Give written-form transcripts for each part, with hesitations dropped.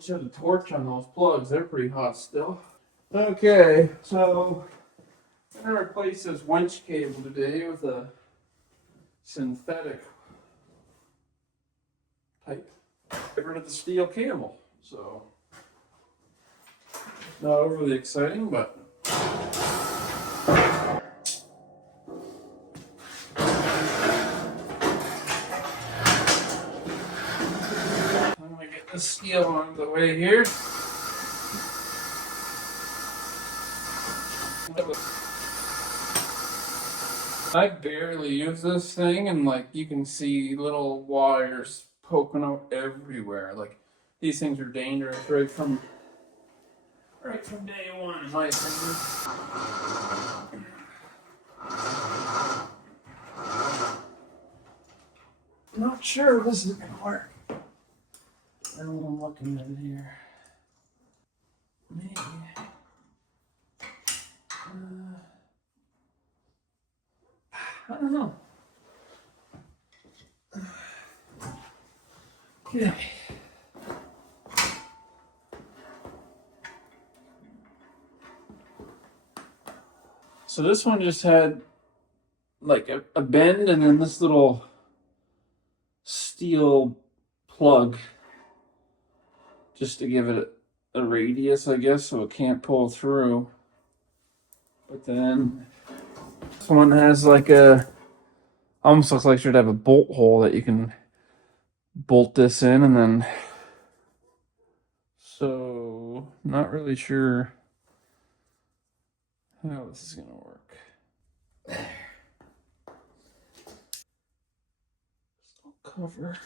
Set a torch on those plugs. They're pretty hot still. Okay, so I'm gonna replace this winch cable today with a synthetic type. Get rid of the steel cable. So not overly exciting, but I'm gonna get the steel on the way here. I barely use this thing, and like you can see little wires poking out everywhere. Like these things are dangerous right from day one, in my opinion. Not sure if this is gonna work. I don't know what I'm looking at here. Maybe. I don't know. Okay. So this one just had like a bend and then this little steel plug just to give it a radius, I guess, so it can't pull through. But then this one has like almost looks like it should have a bolt hole that you can bolt this in, and then so not really sure how this is gonna work. Cover.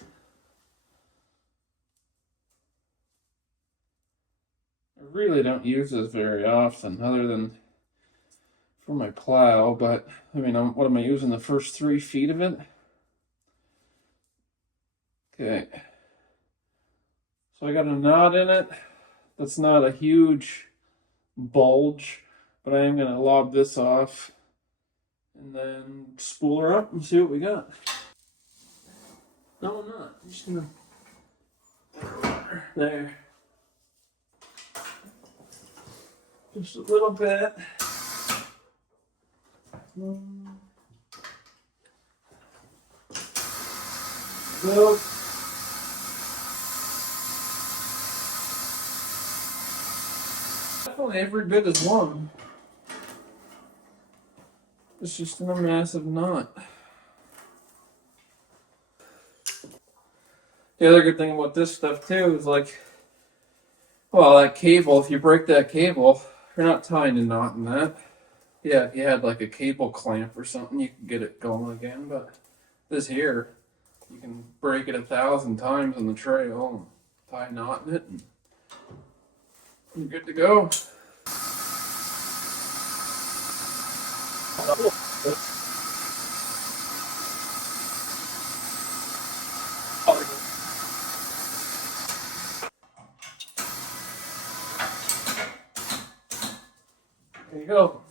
I really don't use this very often, other than for my plow, but I mean, what am I using? The first 3 feet of it? Okay. So I got a knot in it. That's not a huge bulge, but I am going to lob this off and then spool her up and see what we got. No, I'm not. I'm just going to... There. Just a little bit. So, definitely every bit as long. It's just in a massive knot. The other good thing about this stuff too is like, well, that cable, if you break that cable, you're not tying a knot in that. Yeah, if you had like a cable clamp or something, you could get it going again, but this here, you can break it 1,000 times on the trail and tie a knot in it, and you're good to go. There you go.